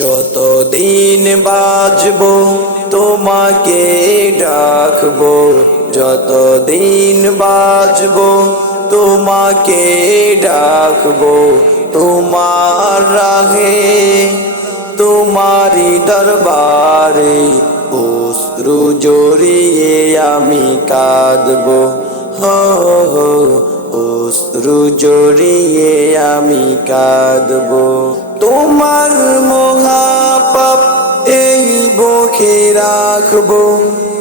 যতদিন বাঁচবো তোমাকে ডাকবো, যতদিন বাঁচবো তোমাকে ডাকবো। তোমার রাহে তোমারি দরবারে অশ্রু জড়িয়ে আমি কাঁদবো, হো অশ্রু জড়িয়ে আমি কাঁদবো। তোমার মহাপাপ এই বুকে রাখবো,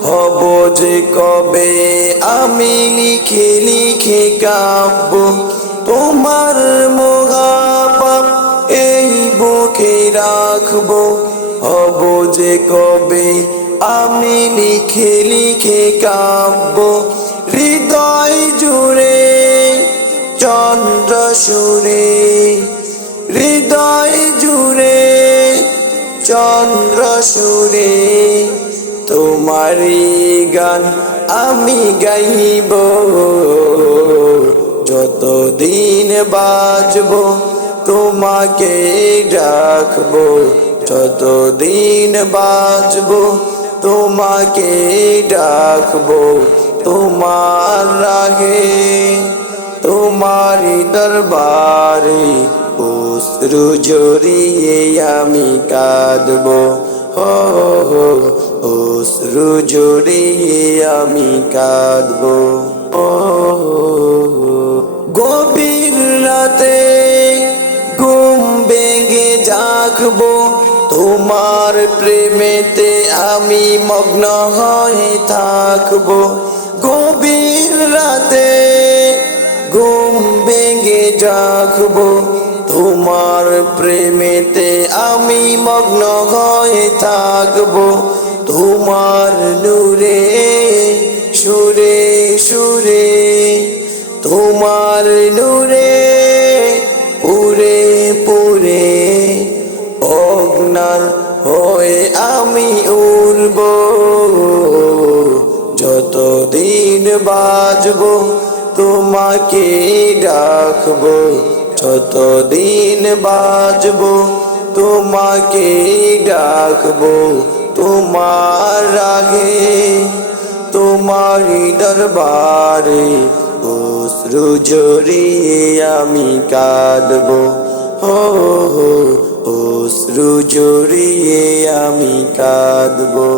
হব যে কবে আমি লিখে লিখে কাব্য। তোমার মহাপাপ এই বুকে রাখবো, হব যে কবে আমি লিখে লিখে কাব্য। হৃদয় জুড়ে চন্দ্র সুরে, হৃদয় জুড়ে চন্দ্র সুরে তোমারি গান আমি গাইব। যতদিন বাঁচবো তোমাকে ডাকবো, যতদিন বাঁচবো তোমাকে ডাকবো। তোমার রাহে তোমারি দরবারে অশ্রু জড়িয়ে আমি কাঁদবো, হো অশ্রু জড়িয়ে আমি কাঁদবো। গভীর রাতে ঘুম ভেঙে জাগবো, তোমার প্রেমেতে আমি মগ্ন হয়ে থাকবো। গভীর রাতে ঘুম ভেঙে জাগবো, তোমার প্রেমেতে আমি মগ্ন হয়ে থাকবো। তোমার নূরে সুরে সুরে, তোমার নূরে পুরে পুরে অগ্নার হয়ে আমি উড়বো। যতদিন বাঁচবো তোমাকে ডাকবো, যতদিন বাঁচবো তোমাকে ডাকবো। তোমার রাহে তোমারি দরবারে অশ্রু জড়িয়ে আমি কাঁদবো, হো অশ্রু জড়িয়ে আমি কাঁদবো।